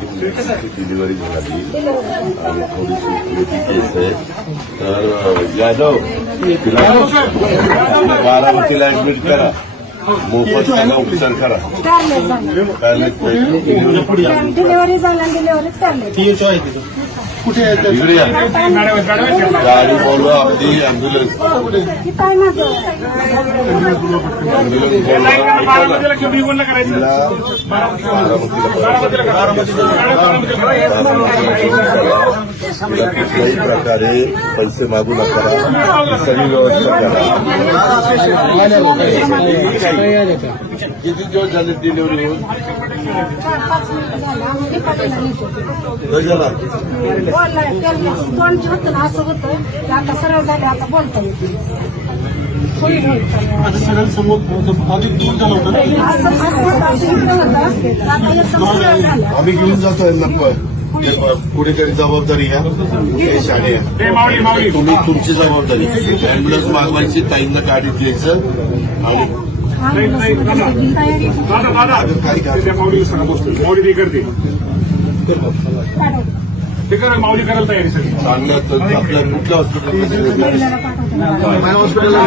Delivery झाली. आणि थोडीशी मोठी केस आहे. तर यादव तिला बारामतीला ऍडमिट करा. मोफत त्याला उपचार करा. डिलिव्हरी झाला डिलिव्हरी कुठे आहे ते? इकडे या. गाडी बोलवा आपली अँब्युलन्स किती आहे माझं अँब्युलन्स बोलवा तिला तिला कुठल्याही प्रकारे पैसे मागू नका ही सगळी व्यवस्था करा किती दिवस झाले डिलिव्हरी होऊन चार पाच मिनिटं झालं आम्ही डिपार्टमेंटला नेतो गजाला बोललाय त्याला तोंड जे होतं ना असं होतं ते आता सरळ झाले आता बोलता. येते थोडी बोलता आता सगळ्यांसमोर समोर अधिक दूर झालं होतं ना? असं असं होतं, असं इकडं होतं आता एकदम सरळ झालं आम्ही घेऊन नको कुठेतरी जबाबदारी घ्या. हे शाळे आहे. तुम्ही तुमची जबाबदारी. अँब्युलन्स मागवायची ताईंना गाडीत द्यायचं आणि तयारी काही काय माऊली करते ते करा माऊली करायला तयारी सगळी. चांगलं तर आपल्या कुठल्या माझ्या हॉस्पिटलला